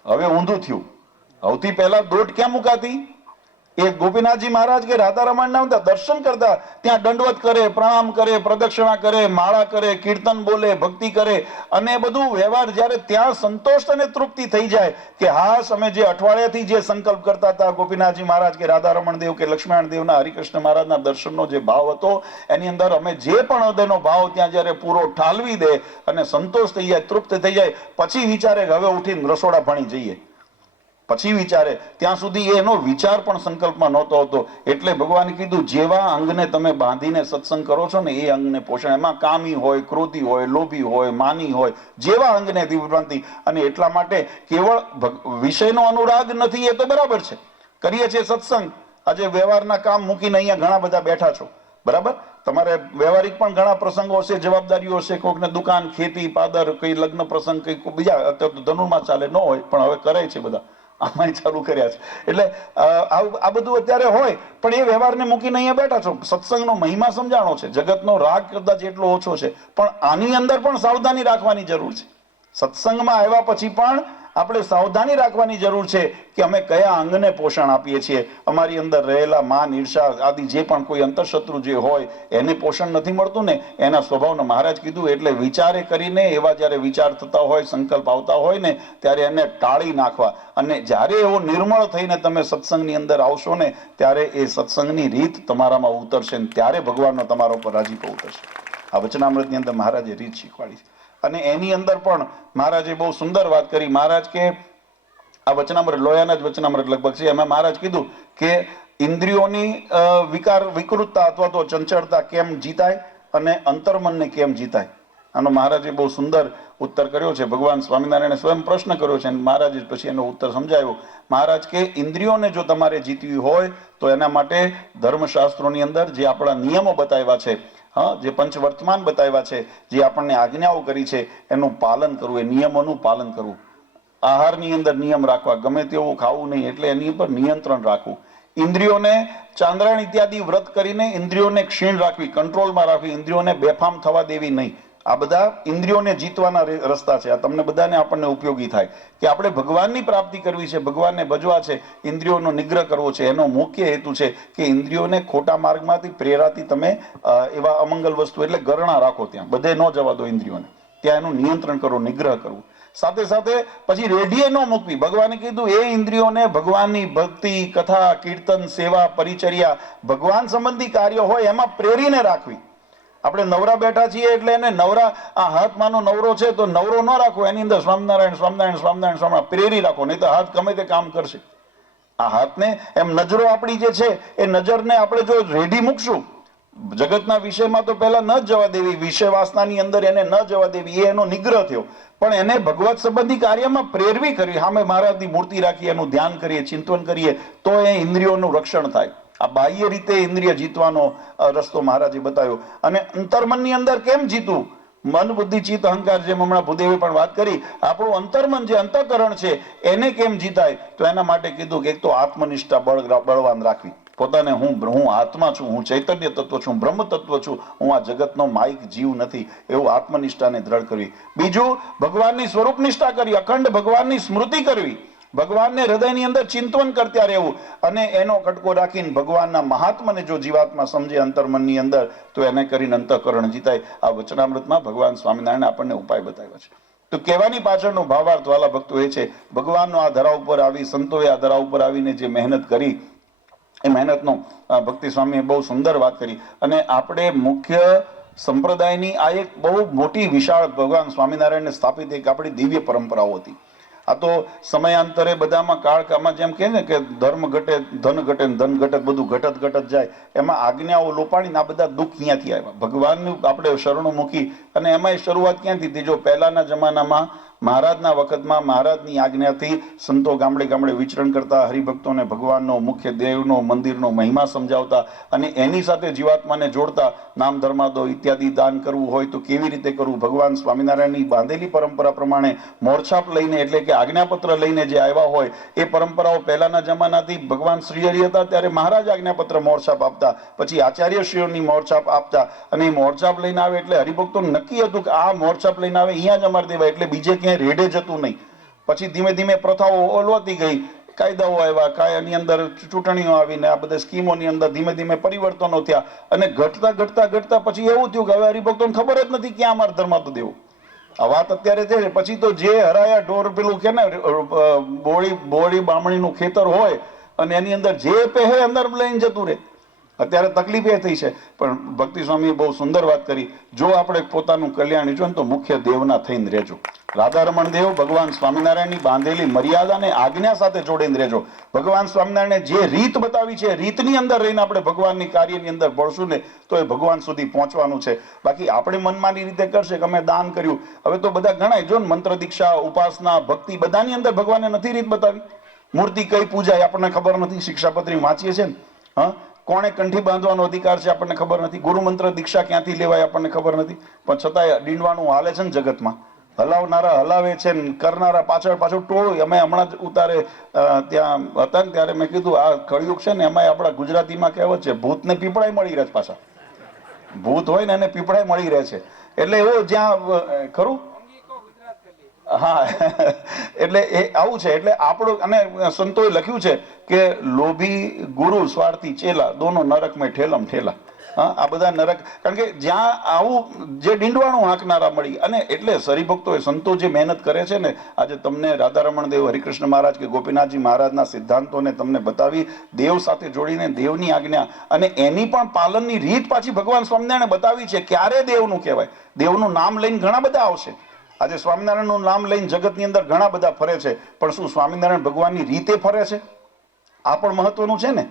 હવે ઊંધું થયું. સૌથી પહેલા દોટ ક્યાં મુકાતી? એ ગોપીનાથજી મહારાજ કે રાધારમણ ના દર્શન કરતા, ત્યાં દંડવત કરે, પ્રણામ કરે, પ્રદક્ષિણા કરે, માળા કરે, કીર્તન બોલે, ભક્તિ કરે. અને બધું વ્યવહાર જયારે ત્યાં સંતોષ અને તૃપ્તિ થઈ જાય કે હા અમે જે અઠવાડિયાથી જે સંકલ્પ કરતા હતા ગોપીનાથજી મહારાજ કે રાધારમણ દેવ કે લક્ષ્મણ દેવના હરિકૃષ્ણ મહારાજના દર્શનનો જે ભાવ હતો એની અંદર અમે જે પણ હૃદયનો ભાવ ત્યાં જયારે પૂરો ઠાલવી દે અને સંતોષ થઈ જાય, તૃપ્ત થઈ જાય, પછી વિચારે હવે ઉઠીને રસોડા ભણી જઈએ. પછી વિચારે, ત્યાં સુધી એનો વિચાર પણ સંકલ્પમાં નહોતો હોતો. એટલે ભગવાને કીધું જેવા અંગને તમે બાંધીને સત્સંગ કરો છો ને એ અંગને પોષણ. એમાં કામી હોય, ક્રોધી હોય, લોભી હોય, માની હોય, જેવા અંગને વિભ્રાંતિ. અને એટલા માટે કેવળ વિષયનો અનુરાગ નથી એ તો બરાબર છે, કરીએ છીએ સત્સંગ. આજે વ્યવહારના કામ મૂકીને અહીંયા ઘણા બધા બેઠા છો, બરાબર. તમારે વ્યવહારિક પણ ઘણા પ્રસંગો હશે, જવાબદારીઓ હશે, કોઈકને દુકાન, ખેતી, પાદર, કઈ લગ્ન પ્રસંગ, કઈ બીજા. અત્યારે તો ધનુર્માસ ચાલે ન હોય પણ હવે કરે છે બધા, આમાં ચાલુ કર્યા છે. એટલે આ બધું અત્યારે હોય પણ એ વ્યવહારને મૂકીને અહીંયા બેઠા છો. સત્સંગનો મહિમા સમજાણો છે, જગતનો રાગ કદાચ એટલો ઓછો છે, પણ આની અંદર પણ સાવધાની રાખવાની જરૂર છે. સત્સંગમાં આવ્યા પછી પણ આપણે સાવધાની રાખવાની જરૂર છે કે અમે કયા અંગને પોષણ આપીએ છીએ. અમારી અંદર રહેલા માન, ઈર્ષા આદિ જે પણ કોઈ અંતરશત્રુ જે હોય એને પોષણ નથી મળતું ને એના સ્વભાવને મહારાજ કીધું. એટલે વિચારે કરીને એવા જયારે વિચાર થતા હોય, સંકલ્પ આવતા હોય ને ત્યારે એને ટાળી નાખવા. અને જ્યારે એવો નિર્મળ થઈને તમે સત્સંગની અંદર આવશો ને ત્યારે એ સત્સંગની રીત તમારામાં ઉતરશે ને ત્યારે ભગવાનનો તમારા ઉપર રાજીપો ઉતરશે. આ વચનામૃતની અંદર મહારાજે રીત શીખવાડી છે. અને એની અંદર પણ મહારાજે બહુ સુંદર વાત કરી. મહારાજ કે આ વચનામૃત લોયાના જ વચનામૃત લગભગ છે, એમાં મહારાજ કીધું કે ઇન્દ્રિયોની વિકૃતતા અથવા તો ચંચળતા કેમ જીતાય અને અંતર્મનને કેમ જીતાય. આનો મહારાજે બહુ સુંદર ઉત્તર કર્યો છે. ભગવાન સ્વામિનારાયણે સ્વયં પ્રશ્ન કર્યો છે અને મહારાજે પછી એનો ઉત્તર સમજાવ્યો. મહારાજ કે ઇન્દ્રિયોને જો તમારે જીતવી હોય તો એના માટે ધર્મશાસ્ત્રોની અંદર જે આપણા નિયમો બતાવ્યા છે, જે પંચવર્તમાન બતાવ્યા છે, જે આપણને આજ્ઞાઓ કરી છે એનું પાલન કરવું, એ નિયમોનું પાલન કરવું. આહારની અંદર નિયમ રાખવા, ગમે તેવું ખાવું નહીં, એટલે એની ઉપર નિયંત્રણ રાખવું. ઇન્દ્રિયોને ચાંદ્રાયણ ઇત્યાદિ વ્રત કરીને ઇન્દ્રિયોને ક્ષીણ રાખવી, કંટ્રોલમાં રાખવી, ઇન્દ્રિયોને બેફામ થવા દેવી નહીં. આ બધા ઇન્દ્રિયોને જીતવાના રસ્તા છે. આ તમને બધાને આપણને ઉપયોગી થાય કે આપણે ભગવાનની પ્રાપ્તિ કરવી છે, ભગવાનને ભજવા છે, ઇન્દ્રિયોનો નિગ્રહ કરવો છે. એનો મુખ્ય હેતુ છે કે ઇન્દ્રિયોને ખોટા માર્ગમાંથી પ્રેરાતી તમે એવા અમંગલ વસ્તુ એટલે ગરણા રાખો, ત્યાં બધે ન જવા દો ઇન્દ્રિયોને, ત્યાં એનું નિયંત્રણ કરો, નિગ્રહ કરવું. સાથે સાથે પછી રેડીએ ન મૂકવી. ભગવાને કીધું એ ઇન્દ્રિયોને ભગવાનની ભક્તિ, કથા, કીર્તન, સેવા, પરિચર્યા, ભગવાન સંબંધી કાર્ય હોય એમાં પ્રેરીને રાખવી. આપણે નવરા બેઠા છીએ એટલે એને નવરા, આ હાથમાંનો નવરો છે તો નવરો ન રાખો, એની અંદર સ્વામિનારાયણ સ્વામિનારાયણ સ્વામિનારાયણ સ્વામિનારાયણ પ્રેરી રાખો, નહીં તો હાથ ગમે તે કામ કરશે. આ હાથને એમ નજરો આપણી જે છે એ નજરને આપણે જો રેડી મૂકશું જગતના વિષયમાં તો પહેલા ન જવા દેવી, વિષય વાસનાની અંદર એને ન જવા દેવી, એ એનો નિગ્રહ થયો. પણ એને ભગવત સંબંધી કાર્યમાં પ્રેરવી કરવી. સામે મહારાજની મૂર્તિ રાખી એનું ધ્યાન કરીએ, ચિંતન કરીએ તો એ ઇન્દ્રિયોનું રક્ષણ થાય. આ બાહ્ય રીતે ઇન્દ્રિય જીતવાનો રસ્તો મહારાજે બતાવ્યો. અને અંતર્મનની અંદર કેમ જીતવું? મન, બુદ્ધિ, ચિત્ત, અહંકાર, જેમ હમણાં ભૂદેવે પણ વાત કરી, આપણું અંતર્મન જે અંતઃકરણ છે એને કેમ જીતાય? તો એના માટે કીધું કે એક તો આત્મનિષ્ઠા બળવાન રાખવી. પોતાને હું આત્મા છું, હું ચૈતન્ય તત્વ છું, બ્રહ્મ તત્વ છું, હું આ જગતનો માઇક જીવ નથી, એવું આત્મનિષ્ઠાને દ્રઢ કરવી. બીજું, ભગવાનની સ્વરૂપ નિષ્ઠા કરવી, અખંડ ભગવાનની સ્મૃતિ કરવી, ભગવાનને હૃદયની અંદર ચિંતન કરતા રહેવું. અને એનો કટકો રાખીને ભગવાનના મહાત્માને જો જીવાત્મા સમજે અંતર્મનની અંદર તો એને કરીને અંતઃકરણ જીતાય. આ વચનામૃતમાં ભગવાન સ્વામિનારાયણ આપણને ઉપાય બતાવ્યા છે. તો તો કહેવાની પાછળનો ભાવાર્થ વાલા ભક્તો એ છે, ભગવાનનો આ ધરા ઉપર આવી, સંતોએ આ ધરા ઉપર આવીને જે મહેનત કરી, એ મહેનતનો ભક્તિ સ્વામીએ બહુ સુંદર વાત કરી. અને આપણે મુખ્ય સંપ્રદાયની આ એક બહુ મોટી વિશાળ ભગવાન સ્વામિનારાયણને સ્થાપિત એક આપણી દિવ્ય પરંપરાઓ હતી. આ તો સમયાંતરે બધામાં કાળકામાં જેમ કહે ને કે ધર્મ ઘટે ધન ઘટે ધન ઘટે બધું ઘટત ઘટત જાય, એમાં આજ્ઞાઓ લોપાડીને આ બધા દુઃખ ક્યાંથી આવ્યા? ભગવાનનું આપણે શરણું મૂકી અને એમાંય શરૂઆત ક્યાંથી થઈ? જો પહેલાના જમાનામાં મહારાજના વખતમાં મહારાજની આજ્ઞાથી સંતો ગામડે ગામડે વિચરણ કરતા, હરિભક્તોને ભગવાનનો મુખ્ય દેવનો મંદિરનો મહિમા સમજાવતા અને એની સાથે જીવાત્માને જોડતા. નામ ધર્માદો ઇત્યાદિ દાન કરવું હોય તો કેવી રીતે કરવું? ભગવાન સ્વામિનારાયણની બાંધેલી પરંપરા પ્રમાણે મોરછાપ લઈને, એટલે કે આજ્ઞાપત્ર લઈને જે આવ્યા હોય એ પરંપરાઓ પહેલાના જમાનાથી ભગવાન શ્રીહરિ હતા ત્યારે મહારાજ આજ્ઞાપત્ર મોરછાપ આપતા, પછી આચાર્યશ્રીઓની મોરછાપ આપતા. અને એ મોરછાપ લઈને આવે એટલે હરિભક્તો નક્કી હતું કે આ મોરછાપ લઈને આવે અહીંયા જ અમારે દેવાય, એટલે બીજે ક્યાંય રેડે જતું નહીં. પછી ધીમે ધીમે પ્રથાઓ ઓલવાતી ગઈ, કાયદાઓ આવ્યા, કાયદાની અંદર ચૂંટણીઓ આવીને આ બધા સ્કીમોની અંદર ધીમે ધીમે પરિવર્તનો થયા અને ઘટતા ઘટતા ઘટતા પછી એવું થયું કે હવે હરિભક્તોને ખબર જ નથી ક્યાં અમારે ધર્માતું દેવું. આ વાત અત્યારે છે. પછી તો જે હરાયા ઢોર પેલું કે ને બોળી બામણીનું ખેતર હોય અને એની અંદર જે પહે અંદર લઈને જતું રહે. અત્યારે તકલીફ એ થઈ છે. પણ ભક્તિ સ્વામીએ બહુ સુંદર વાત કરી, જો આપણે પોતાનું કલ્યાણ ઈચ્છો ને તો મુખ્ય દેવના થઈને રહેજો. રાધારમણ દેવ ભગવાન સ્વામિનારાયણની બાંધેલી મર્યાદા અને આજ્ઞા સાથે જોડીને રહેજો. ભગવાન સ્વામિનારાયણે જે રીત બતાવી છે, રીતની અંદર રહીને આપણે ભગવાનની કાર્યની અંદર ભળશું ને તો એ ભગવાન સુધી પહોંચવાનું છે. બાકી આપણે મનમાની રીતે કરશે કે અમે દાન કર્યું. હવે તો બધા ગણાય જો ને, મંત્ર દીક્ષા, ઉપાસના, ભક્તિ બધાની અંદર ભગવાને નથી રીત બતાવી. મૂર્તિ કઈ પૂજાય આપણને ખબર નથી, શિક્ષાપત્રી વાંચીએ છીએ ને. હા, કોણે કંઠી બાંધવાનો અધિકાર છે આપણને ખબર નથી, ગુરુ મંત્ર દીક્ષા ક્યાંથી લેવાય આપણને ખબર નથી. પણ છતાંય ડીંડવાનું હાલે છે ને જગતમાં. હલાવનારા હલાવે છે ને કરનારા પાછળ પાછળ ટોળું. અમે હમણાં જ ઉતારે ત્યાં હતા ને ત્યારે મેં કીધું આ કળિયુગ છે ને એમાં આપણા ગુજરાતીમાં કહેવત છે, ભૂતને પીપળાય મળી રહે છે. પાછા ભૂત હોય ને એને પીપળાય મળી રહે છે. એટલે એવું જ્યાં ખરું, હા એટલે એ આવું છે. એટલે આપણું, અને સંતોએ લખ્યું છે કે લોભી ગુરુ સ્વાર્થી ચેલા દોનો નરક મેં ઠેલમ ઠેલા. હા, આ બધા નરક, કારણ કે જ્યાં આવું જે ડીંડવાણું હાંકનારા મળી. અને એટલે હરિભક્તો સંતો જે મહેનત કરે છે ને, આજે તમને રાધારમણ દેવ, હરિકૃષ્ણ મહારાજ કે ગોપીનાથજી મહારાજના સિદ્ધાંતોને તમને બતાવી, દેવ સાથે જોડીને દેવની આજ્ઞા અને એની પણ પાલનની રીત પાછી ભગવાન સ્વામિનારાયણે બતાવી છે. ક્યારે દેવનું કહેવાય? દેવનું નામ લઈને ઘણા બધા આવશે. આજે સ્વામિનારાયણનું નામ લઈને જગતની અંદર ઘણા બધા ફરે છે, પણ શું સ્વામિનારાયણ ભગવાનની રીતે ફરે છે? આ પણ મહત્વનું છે ને.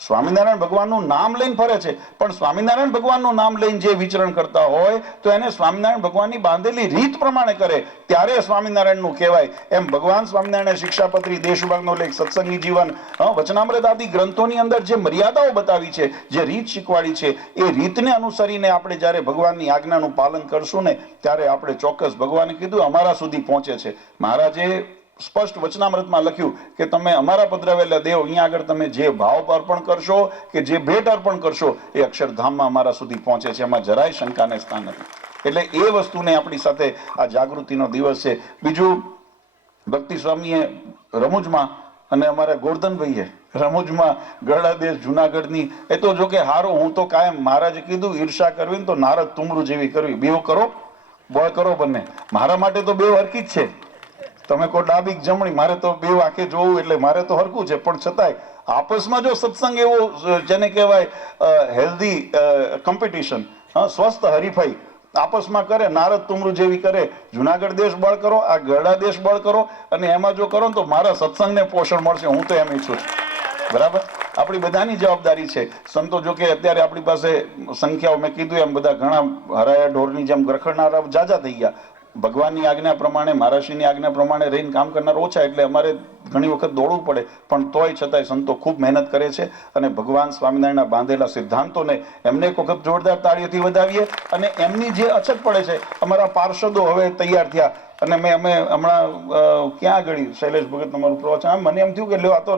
સ્વામિનારાયણ ભગવાનનું નામ લઈને ફરે છે, પણ સ્વામિનારાયણ ભગવાનનું નામ લઈને જે વિચરણ કરતા હોય તો એને સ્વામિનારાયણ ભગવાનની બાંધેલી રીત પ્રમાણે કરે ત્યારે સ્વામિનારાયણનું કહેવાય. એમ ભગવાન સ્વામિનારાયણે શિક્ષાપત્રી, દેશભાગનો લેખ, સત્સંગી જીવન, વચનામૃત આદિ ગ્રંથોની અંદર જે મર્યાદાઓ બતાવી છે, જે રીત શીખવાડી છે, એ રીતને અનુસરીને આપણે જ્યારે ભગવાનની આજ્ઞાનું પાલન કરશું ને ત્યારે આપણે ચોક્કસ, ભગવાને કીધું અમારા સુધી પહોંચે છે. મહારાજે સ્પષ્ટ વચનામૃતમાં લખ્યું કે તમે અમારા પધરાવેલા દેવ, અહીંયા આગળ તમે જે ભાવ અર્પણ કરશો કે જે ભેટ અર્પણ કરશો એ અક્ષરધામમાં અમારા સુધી પહોંચે છે. એમાં જરાય શંકાને સ્થાન નથી. એટલે એ વસ્તુને આપણી સાથે આ જાગૃતિનો દિવસ છે. બીજું, ભક્તિ સ્વામીએ રમૂજમાં અને અમારા ગોરધનભાઈએ રમૂજમાં ગરડા દેશ જુનાગઢની, એ તો જો કે હારો, હું તો કાયમ મહારાજે કીધું ઈર્ષા કરવી ને તો નારદ તુમરું જેવી કરવી. બેવ કરો, બળ કરો બંને. મારા માટે તો બેવ હરકી જ છે. તમે કોઈ ડાબી જમણી, મારે તો બે આંખે જોવું એટલે મારે તો હરકું છે. પણ છતાંય આપસમાં જો સત્સંગ એવો જેને કહેવાય હેલ્ધી કોમ્પિટિશન, સ્વસ્થ હરીફાઈ આપસમાં કરે, નારદ તુમરું જેવી કરે, જુનાગઢ દેશ બળ કરો, આ ગરડા દેશ બળ કરો, અને એમાં જો કરો ને તો મારા સત્સંગને પોષણ મળશે. હું તો એમ ઈચ્છું છું. બરાબર, આપણી બધાની જવાબદારી છે. સંતો જો કે અત્યારે આપણી પાસે સંખ્યાઓ, મેં કીધું એમ બધા ઘણા હરાયા ઢોરની જેમ ગરખડનારા જાજા થઈ ગયા. ભગવાનની આજ્ઞા પ્રમાણે, મહારાષ્ટ્રની આજ્ઞા પ્રમાણે રહીને કામ કરનાર ઓછા, એટલે અમારે ઘણી વખત દોડવું પડે. પણ તોય છતાંય સંતો ખૂબ મહેનત કરે છે અને ભગવાન સ્વામિનારાયણના બાંધેલા સિદ્ધાંતોને એમને એક વખત જોરદાર તાળીઓથી વધાવીએ. અને એમની જે અછત પડે છે, અમારા પાર્ષદો હવે તૈયાર થયા અને અમે હમણાં ક્યાં આગળ શૈલેષ ભગત તમારું પ્રવચન, મને એમ થયું કે લ્યો આ તો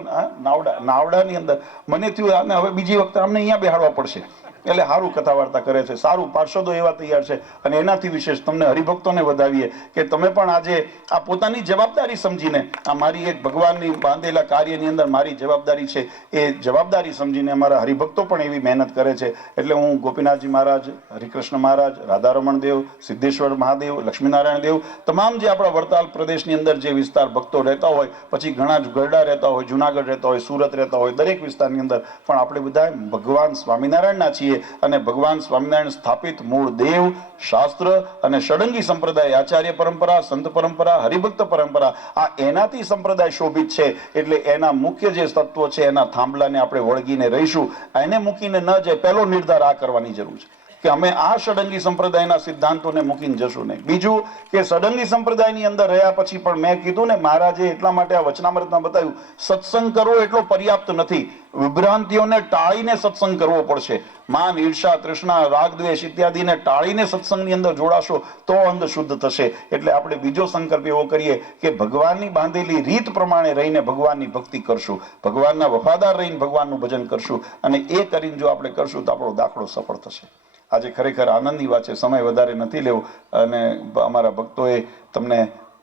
નાવડાની અંદર મને થયું આને હવે બીજી વખતે અમને અહીંયા બેહાડવા પડશે. એટલે સારું કથા વાર્તા કરે છે, સારું પાર્ષદો એવા તૈયાર છે. અને એનાથી વિશેષ તમને હરિભક્તોને વધાવીએ કે તમે પણ આજે આ પોતાની જવાબદારી સમજીને, આ મારી એક ભગવાનની બાંધેલા કાર્યની અંદર મારી જવાબદારી છે, એ જવાબદારી સમજીને અમારા હરિભક્તો પણ એવી મહેનત કરે છે. એટલે હું ગોપીનાથજી મહારાજ, હરિકૃષ્ણ મહારાજ, રાધારમણ દેવ, સિદ્ધેશ્વર મહાદેવ, લક્ષ્મીનારાયણ દેવ, તમામ જે આપણા વડતાલ પ્રદેશની અંદર જે વિસ્તાર ભક્તો રહેતા હોય, પછી ઘણા ગરડા રહેતા હોય, જુનાગઢ રહેતા હોય, સુરત રહેતા હોય, દરેક વિસ્તારની અંદર પણ આપણે બધા ભગવાન સ્વામિનારાયણના છીએ. અને ભગવાન સ્વામિનારાયણ સ્થાપિત મૂળ દેવ, શાસ્ત્ર અને ષડંગી સંપ્રદાય, આચાર્ય પરંપરા, સંત પરંપરા, હરિભક્ત પરંપરા, આ એનાથી સંપ્રદાય શોભિત છે. એટલે એના મુખ્ય જે તત્વો છે એના થાંભલાને આપણે વળગીને રહીશું. એને મૂકીને ન જાય, પહેલો નિર્ધાર આ કરવાની જરૂર છે કે અમે આ ષડંગી સંપ્રદાયના સિદ્ધાંતોને મૂકીને જશું નહીં. બીજું કે ષડંગી સંપ્રદાયની અંદર રહ્યા પછી પણ મેં કીધું ને, મહારાજે એટલા માટે આ વચનામૃતમાં બતાવ્યું, સત્સંગ કરવો એટલો પર્યાપ્ત નથી. વિભ્રાંતિઓને ટાળીને સત્સંગ કરવો પડશે. માન, ઈર્ષા, તૃષ્ણા, રાગ, દ્વેષ ઇત્યાદિને ટાળીને સત્સંગની અંદર જોડાશો તો અંધ શુદ્ધ થશે. એટલે આપણે બીજો સંકલ્પ એવો કરીએ કે ભગવાનની બાંધેલી રીત પ્રમાણે રહીને ભગવાનની ભક્તિ કરશું, ભગવાનના વફાદાર રહીને ભગવાનનું ભજન કરશું. અને એ કરીને જો આપણે કરશું તો આપણો દાખલો સફળ થશે. આજે ખરેખર આનંદની વાત છે. સમય વધારે નથી લેવો. અને અમારા ભક્તોએ તમને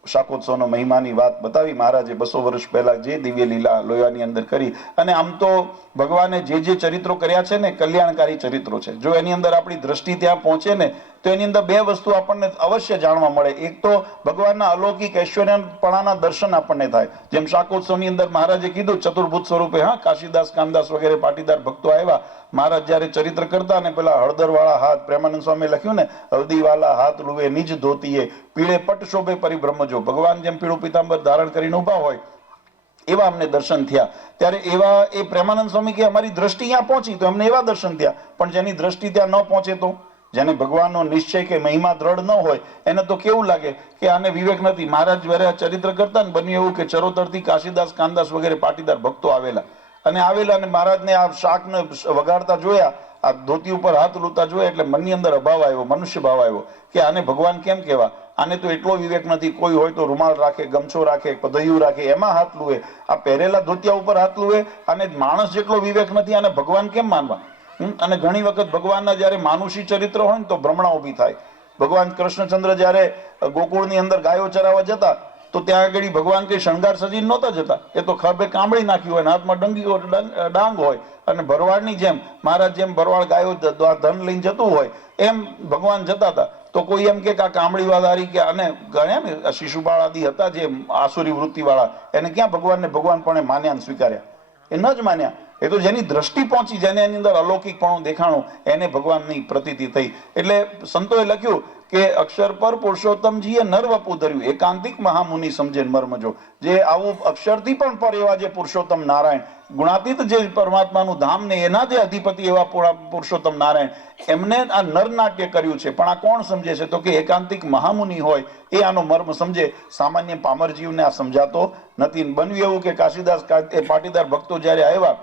શાકોત્સવનો મહિમાની વાત બતાવી. મહારાજે 200 વર્ષ પહેલા જે દિવ્ય લીલા લોયાની અંદર કરી, અને આમ તો ભગવાને જે ચરિત્રો કર્યા છે ને, કલ્યાણકારી ચરિત્રો છે. જો એની અંદર આપણી દ્રષ્ટિ ત્યાં પહોંચે ને તો એની અંદર બે વસ્તુ આપણને અવશ્ય જાણવા મળે. એક તો ભગવાનના અલૌકિક ઐશ્વર્યપણાના દર્શન આપણને થાય. જેમ શાકોત્સવની અંદર મહારાજે કીધું ચતુર્ભુજ સ્વરૂપે, હા, કાશીદાસ, કામદાસ વગેરે પાટીદાર ભક્તો આવ્યા. મહારાજ જયારે ચરિત્ર કરતા ને પેલા હળદર વાળા હાથ, પ્રેમાનંદ સ્વામી લખ્યું ને, હળદી વાળા હાથ લુવે નિજ ધોતીએ, પીળે પટ શોભે પરિબ્રહ્મજો. ભગવાન જેમ પીળું પીતાંબર ધારણ કરીને ઉભા હોય એવા અમને દર્શન થયા. ત્યારે એવા એ પ્રેમાનંદ સ્વામી કે અમારી દ્રષ્ટિ ત્યાં પહોંચી તો અમને એવા દર્શન થયા. પણ જેની દ્રષ્ટિ ત્યાં ન પહોંચે તો, જેને ભગવાનનો નિશ્ચય કે મહિમા દ્રઢ ન હોય, એને તો કેવું લાગે કે આને વિવેક નથી. મહારાજ જયારે ચરિત્ર કરતા ને બન્યું એવું કે ચરોતરથી કાશીદાસ, કામદાસ વગેરે પાટીદાર ભક્તો આવેલા અને મહારાજને આ શાકને વગાડતા જોયા, આ ધોતી ઉપર હાથ લૂતા જોયા, એટલે મનની અંદર અભાવ આવ્યો, મનુષ્ય ભાવ આવ્યો કે આને ભગવાન કેમ કહેવા? આને તો એટલો વિવેક નથી. કોઈ હોય તો રૂમાલ રાખે, ગમછો રાખે, પદૈયું રાખે, એમાં હાથ લુએ. આ પહેરેલા ધોતિયા ઉપર હાથ લુએ. અને માણસ જેટલો વિવેક નથી, આને ભગવાન કેમ માનવા? અને ઘણી વખત ભગવાનના જયારે માનુષી ચરિત્ર હોય ને તો ભ્રમણા ઉભી થાય. ભગવાન કૃષ્ણચંદ્ર જયારે ગોકુળની અંદર ગાયો ચરાવવા જતા તો ત્યાં આગળ ભગવાન કઈ શણગાર સજીને નહોતા જતા. એ તો ખભે કાંબળી નાખ્યું હોય, હાથમાં ડાંગ હોય, અને ભરવાડની જેમ મહારાજ જેમ ભરવાડ ગાયો ધન લઈને જતું હોય એમ ભગવાન જતા હતા. તો કોઈ એમ કે આ કામળી વાળારી કે અને ગણ્યા ને શિશુપાળ આદિ હતા જે આસુરી વૃત્તિ વાળા, એને ક્યાં ભગવાનને ભગવાન પણ માન્યા સ્વીકાર્યા? એ ન જ માન્યા. એ તો જેની દ્રષ્ટિ પહોંચી, જેને એની અંદર અલૌકિકપણું દેખાણું, એને ભગવાનની પ્રતીતિ થઈ. એટલે સંતોએ લખ્યું કે અક્ષર પર પુરુષોત્તમજીએ નર વપુ ધર્યું, એકાંતિક મહામુનિ સમજે મર્મજો. જે આવું અક્ષરથી પણ પર એવા જે પુરુષોત્તમ નારાયણ, ગુણાતીત જે પરમાત્માનું ધામ ને એના જે અધિપતિ એવા પુરુષોત્તમ નારાયણ, એમને આ નર નાટ્ય કર્યું છે. પણ આ કોણ સમજે છે? તો કે એકાંતિક મહામુનિ હોય એ આનો મર્મ સમજે. સામાન્ય પામર જીવને આ સમજાતો નથી. બન્યું એવું કે કાશીદાસ પાટીદાર ભક્તો જયારે આવ્યા,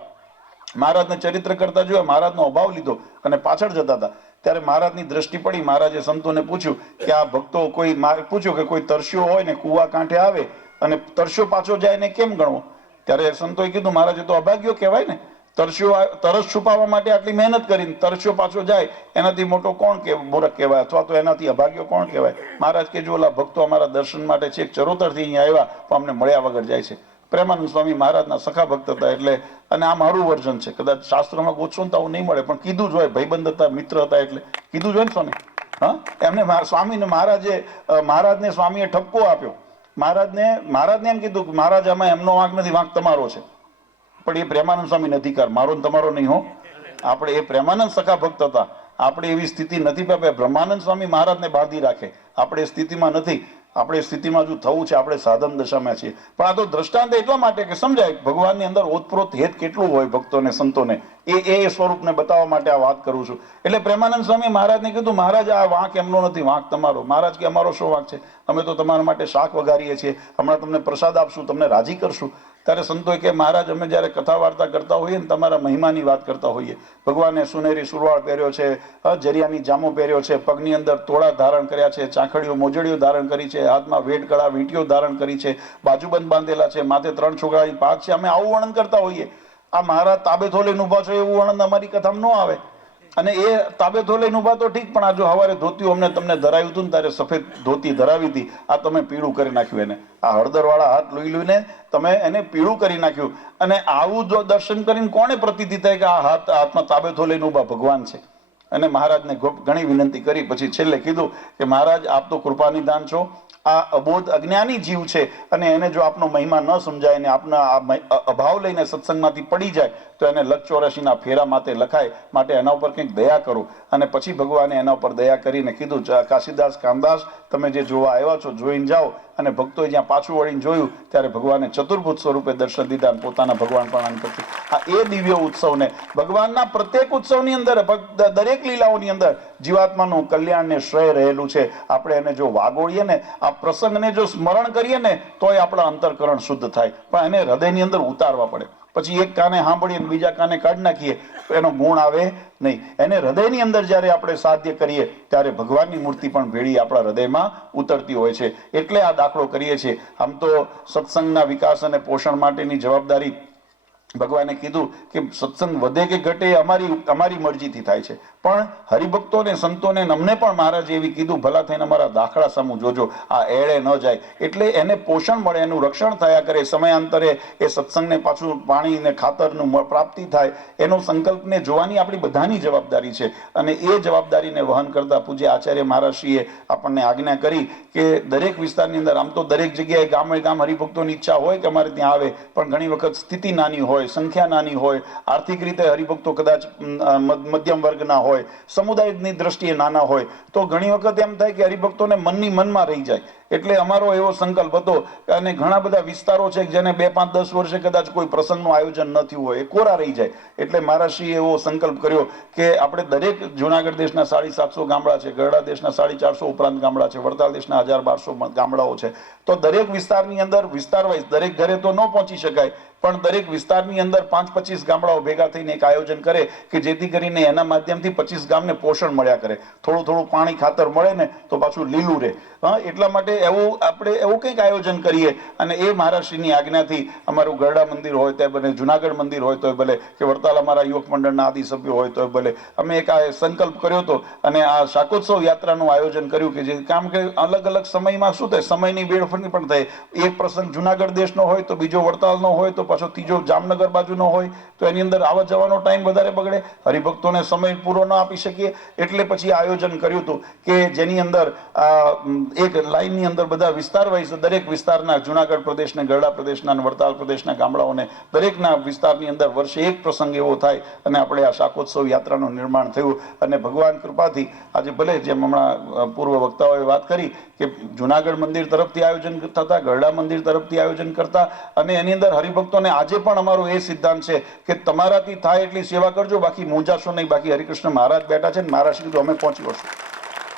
મહારાજને ચરિત્ર કરતા જોયા, મહારાજનો અભાવ લીધો અને પાછળ જતા હતા. ત્યારે મહારાજની દ્રષ્ટિ પડી. મહારાજે સંતોને પૂછ્યું કે આ ભક્તો પૂછ્યું કે કોઈ તરસ્યો હોય ને કુવા કાંઠે આવે અને તરસ્યો પાછો જાય ને કેમ ગણવો? ત્યારે સંતોએ કીધું, મહારાજે તો અભાગ્યો કહેવાય ને. તરસ છુપાવવા માટે આટલી મહેનત કરીને તરસ્યો પાછો જાય, એનાથી મોટો કોણ કે મૂર્ખ કહેવાય, અથવા તો એનાથી અભાગ્યો કોણ કહેવાય? મહારાજ કે જો ઓલા ભક્તો અમારા દર્શન માટે છેક ચરોતરથી અહીંયા આવ્યા પણ અમને મળ્યા વગર જાય છે. પ્રેમાનંદ સ્વામી મહારાજના સખા ભક્ત હતા. એટલે અને આ મારું વર્જન છે, કદાચ શાસ્ત્રમાં ગોતશો ને તો આવું નહીં મળે, પણ કીધું જ હોય. ભાઈબંધ હતા, મિત્ર હતા, એટલે કીધું જ હોય ને સ્વામી. હા, એમને સ્વામીને મહારાજને સ્વામીએ ઠપકો આપ્યો. મહારાજને એમ કીધું કે મહારાજ આમાં એમનો વાંક નથી, વાંક તમારો છે. પણ એ પ્રેમાનંદ સ્વામી અધિકાર, મારો ને તમારો નહીં હો. આપણે એ પ્રેમાનંદ સખા ભક્ત હતા. આપણે એવી સ્થિતિ નથી પામ્યા બ્રહ્માનંદ સ્વામી મહારાજને બાંધી રાખે. આપણે એ સ્થિતિમાં નથી. આપણે સ્થિતિમાં જો થવું છે, આપણે સાધન દશામાં છીએ. પણ આ તો દ્રષ્ટાંત એટલા માટે કે સમજાય ભગવાનની અંદર ઓતપ્રોત હેત કેટલું હોય ભક્તોને, સંતોને, એ સ્વરૂપને બતાવવા માટે આ વાત કરું છું. એટલે પ્રેમાનંદ સ્વામી મહારાજને કીધું, મહારાજ આ વાંક એમનો નથી, વાંક તમારો. મહારાજ કે અમારો શું વાંક છે? અમે તો તમારા માટે શાક વઘારીએ છીએ, હમણાં તમને પ્રસાદ આપશું, તમને રાજી કરશું. ત્યારે સંતોએ કે મહારાજ અમે જયારે કથા વાર્તા કરતા હોઈએ ને તમારા મહિમાની વાત કરતા હોઈએ, ભગવાને સુનેરી સુરવાળ પહેર્યો છે, જરિયાની જામો પહેર્યો છે, પગની અંદર તોળા ધારણ કર્યા છે, ચાંખડીઓ મોજડીઓ ધારણ કરી છે, હાથમાં વેટકળા વીંટીઓ ધારણ કરી છે, બાજુબંધ બાંધેલા છે, માથે 3 છોકરાની પાક છે. અમે આવું વર્ણન કરતા હોઈએ. આ મહારાજ તાબેથો લઈને ઉભા છો એવું વર્ણન અમારી કથામાં ન આવે. અને એ તાબેતો લઈને ઉભા તો ઠીક, પણ આ જો હવારે ધોતિયું અમને તમને ધરાવ્યું હતું ને ત્યારે સફેદ ધોતી ધરાવી હતી, આ તમે પીળું કરી નાખ્યું એને, આ હળદરવાળા હાથ લોહી લોહીને તમે એને પીળું કરી નાખ્યું. અને આવું જો દર્શન કરીને કોને પ્રતીતિ થાય કે આ હાથમાં તાબેતો લઈને ઉભા ભગવાન છે? અને મહારાજને ઘણી વિનંતી કરી, પછી છેલ્લે કીધું કે મહારાજ આપ તો કૃપાનિદાન છો, આ અબોધ અજ્ઞાની જીવ છે અને એને જો આપનો મહિમા ન સમજાય ને આપના અભાવ લઈને સત્સંગમાંથી પડી જાય તો એને લક્ષ 84ના ફેરા માટે લખાય, માટે એના ઉપર કંઈક દયા કરો. અને પછી ભગવાને એના ઉપર દયા કરીને કીધું, કાશીદાસ કામદાસ તમે જે જોવા આવ્યા છો જોઈને જાઓ. અને ભક્તોએ જ્યાં પાછું વળીને જોયું ત્યારે ભગવાને ચતુર્ભુજ સ્વરૂપે દર્શન દીધા અને પોતાના ભગવાન પણ પછી આ એ દિવ્ય ઉત્સવને ભગવાનના પ્રત્યેક ઉત્સવની અંદર દરેક લીલાઓની અંદર જીવાત્માનું કલ્યાણ ને શ્રેય રહેલું છે. આપણે એને જો વાગોળીએ ને, આ પ્રસંગને જો સ્મરણ કરીએ ને તોય આપણા અંતરકરણ શુદ્ધ થાય, પણ એને હૃદયની અંદર ઉતારવા પડે. પછી એક કાને સાંભળીએ બીજા કાને કાઢી નાખીએ તો એનો ગુણ આવે નહીં. એને હૃદયની અંદર જ્યારે આપણે સાધ્ય કરીએ ત્યારે ભગવાનની મૂર્તિ પણ ભેળી આપણા હૃદયમાં ઉતરતી હોય છે. એટલે આ દાખલો કરીએ છીએ. આમ તો સત્સંગના વિકાસ અને પોષણ માટેની જવાબદારી ભગવાને કીધું કે સત્સંગ વધે કે ઘટે અમારી મરજીથી થાય છે, પણ હરિભક્તોને સંતોને અમને પણ મહારાજે એવી કીધું, ભલા થઈને અમારા દાખલા સામું જોજો, આ એળે ન જાય. એટલે એને પોષણ મળે, એનું રક્ષણ થયા કરે, સમયાંતરે એ સત્સંગને પાછું પાણી ને ખાતરનું પ્રાપ્તિ થાય, એનો સંકલ્પને જોવાની આપણી બધાની જવાબદારી છે. અને એ જવાબદારીને વહન કરતા પૂજ્ય આચાર્ય મહારાજશ્રીએ આપણને આજ્ઞા કરી કે દરેક વિસ્તારની અંદર, આમ તો દરેક જગ્યાએ ગામે ગામ હરિભક્તોની ઈચ્છા હોય કે અમારે ત્યાં આવે, પણ ઘણી વખત સ્થિતિ નાની હોય, સંખ્યા નાની હોય, આર્થિક રીતે હરિભક્તો કદાચ મધ્યમ વર્ગના હોય, સમુદાયની દ્રષ્ટિએ નાના હોય, તો ઘણી વખત એમ થાય કે હરિભક્તોને મનની મનમાં રહી જાય. એટલે અમારો એવો સંકલ્પ હતો. અને ઘણા બધા વિસ્તારો છે જેને 2, 5, 10 વર્ષે કદાચ કોઈ પ્રસંગનું આયોજન ન થયું હોય, એ કોરા રહી જાય. એટલે મહારાજશ્રીએ એવો સંકલ્પ કર્યો કે આપણે દરેક જુનાગઢ દેશના 750 ગામડા છે, ગરડા દેશના 450 ઉપરાંત ગામડા છે, વડતાલ દેશના 1200 ગામડાઓ છે, તો દરેક વિસ્તારની અંદર વિસ્તાર વાઇઝ, દરેક ઘરે તો ન પહોંચી શકાય, પણ દરેક વિસ્તારની અંદર 5-25 ગામડાઓ ભેગા થઈને એક આયોજન કરે કે જેથી કરીને એના માધ્યમથી 25 ગામને પોષણ મળ્યા કરે. થોડું થોડું પાણી ખાતર મળે ને તો પાછું લીલું રહે. એટલા માટે આપણે એવું કંઈક આયોજન કરીએ. અને એ મહારાજશ્રીની આજ્ઞાથી અમારું ગરડા મંદિર હોય તો ભલે, જુનાગઢ મંદિર હોય તો ભલે, કે વડતાલ અમારા યુવક મંડળના આદિ સભ્યો હોય તો ભલે, અમે એક આ સંકલ્પ કર્યો હતો અને આ શાકોત્સવ યાત્રાનું આયોજન કર્યું કે જે કામ કે અલગ અલગ સમયમાં શું થાય, સમયની વેડફણી પણ થાય. એક પ્રસંગ જુનાગઢ દેશનો હોય તો બીજો વડતાલનો હોય તો પાછો ત્રીજો જામનગર બાજુનો હોય, તો એની અંદર આવવા જવાનો ટાઈમ વધારે બગડે, હરિભક્તોને સમય પૂરો ન આપી શકીએ. એટલે પછી આયોજન કર્યું હતું કે જેની અંદર એક લાઈનની અંદર બધા વિસ્તાર વાઇઝ દરેક વિસ્તારના, જુનાગઢ પ્રદેશને, ગરડા પ્રદેશના અને વડતાલ પ્રદેશના ગામડાઓને દરેકના વિસ્તારની અંદર વર્ષે એક પ્રસંગ એવો થાય અને આપણે આ શાકોત્સવ યાત્રાનું નિર્માણ થયું. અને ભગવાન કૃપાથી આજે ભલે જેમ હમણાં પૂર્વ વક્તાઓએ વાત કરી કે જુનાગઢ મંદિર તરફથી આયોજન થતા, ગરડા મંદિર તરફથી આયોજન કરતા, અને એની અંદર હરિભક્તોને આજે પણ અમારો એ સિદ્ધાંત છે કે તમારાથી થાય એટલી સેવા કરજો, બાકી મૂંઝાશો નહીં. બાકી હરિકૃષ્ણ મહારાજ બેઠા છે ને, મહારાજ કીધું અમે પહોંચી વળશું.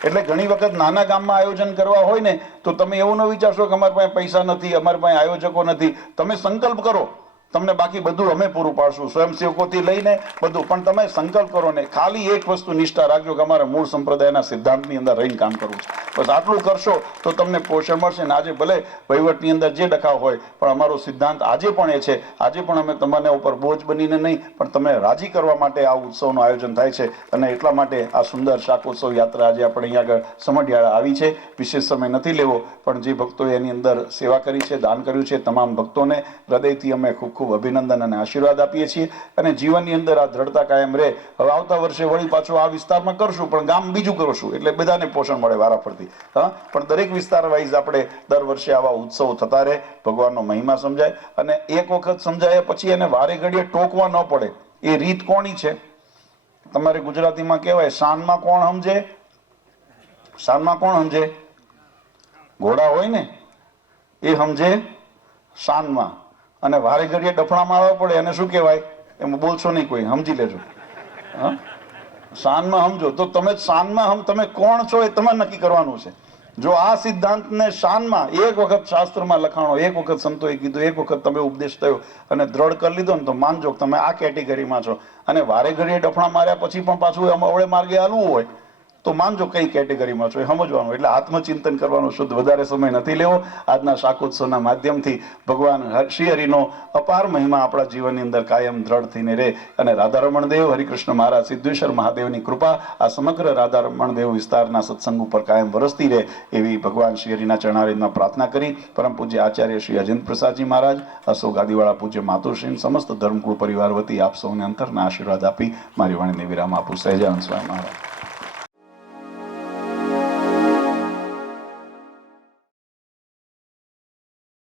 એટલે ઘણી વખત નાના ગામમાં આયોજન કરવા હોય ને તો તમે એવું ન વિચારશો કે અમારી પાસે પૈસા નથી, અમારી પાસે આયોજકો નથી. તમે સંકલ્પ કરો, તમને બાકી બધું અમે પૂરું પાડશું, સ્વયંસેવકોથી લઈને બધું. પણ તમે સંકલ્પ કરો ને ખાલી એક વસ્તુ નિષ્ઠા રાખજો કે અમારે મૂળ સંપ્રદાયના સિદ્ધાંતની અંદર રહીને કામ કરવું છે. બસ આટલું કરશો તો તમને પોષણ મળશે. ને આજે ભલે વહીવટની અંદર જે ડખા હોય, પણ અમારો સિદ્ધાંત આજે પણ એ છે. આજે પણ અમે તમને ઉપર બોજ બનીને નહીં, પણ તમને રાજી કરવા માટે આ ઉત્સવનું આયોજન થાય છે. અને એટલા માટે આ સુંદર શાકોત્સવ યાત્રા આજે આપણે અહીંયા આગળ સમઢિયાળા આવી છે. વિશેષ સમય નથી લેવો, પણ જે ભક્તોએ એની અંદર સેવા કરી છે, દાન કર્યું છે, તમામ ભક્તોને હૃદયથી અમે ખૂબ ખૂબ અભિનંદન અને આશીર્વાદ આપીએ છીએ. અને જીવનની અંદર આ દ્રઢતા કાયમ રહે. હવે આવતા વર્ષે વળી પાછું આ વિસ્તારમાં કરશું, પણ ગામ બીજું કરશું, એટલે બધાને પોષણ મળે વારાફરતી. પણ દરેક વિસ્તાર વાઇઝ આપણે દર વર્ષે આવા ઉત્સવ થતા રહે, ભગવાનનો મહિમા સમજાય. અને એક વખત સમજાય પછી એને વારે ઘડીએ ટોકવા ન પડે. એ રીત કોની છે? તમારે ગુજરાતીમાં કહેવાય, શાનમાં કોણ સમજે? શાનમાં કોણ સમજે? ઘોડા હોય ને એ સમજે શાનમાં, અને વારે ઘડીએ ડફણામાં આવવા પડે એને શું કહેવાય? એમાં બોલશો નહીં કોઈ, સમજી લેજો. શાનમાં સમજો તો તમે શાનમાં તમે કોણ છો એ તમારે નક્કી કરવાનું છે. જો આ સિદ્ધાંતને શાનમાં એક વખત શાસ્ત્રમાં લખાણો, એક વખત સંતોએ કીધું, એક વખત તમે ઉપદેશ થયો અને દ્રઢ કરી લીધો ને, તો માનજો તમે આ કેટેગરીમાં છો. અને વારે ઘડીએ ડફણા માર્યા પછી પણ પાછું અવળે માર્ગે હાલવું હોય તો માનજો કઈ કેટેગરીમાં છો એ સમજવાનું. એટલે આત્મચિંતન કરવાનો શુદ્ધ વધારે સમય નથી લેવો. આજના શાકોત્સવના માધ્યમથી ભગવાન શ્રી હરિનો અપાર મહિમા આપણા જીવનની અંદર કાયમ દ્રઢ થઈને રહે અને રાધારમણ દેવ, હરિકૃષ્ણ મહારાજ, સિદ્ધેશ્વર મહાદેવની કૃપા આ સમગ્ર રાધારમણ દેવ વિસ્તારના સત્સંગ ઉપર કાયમ વરસતી રહે એવી ભગવાન શ્રી હરિના ચરણારવિંદમાં પ્રાર્થના કરી પરમ પૂજ્ય આચાર્ય શ્રી અજેન્દ્ર પ્રસાદજી મહારાજ, અશોક આદિવાળા પૂજ્ય માતુશ્રી, સમસ્ત ધર્મકુળ પરિવાર વતી આપ સૌને અંતરના આશીર્વાદ આપી મારી વાણીને વિરામ આપું. સહેજાનંદ સ્વામી મહારાજ.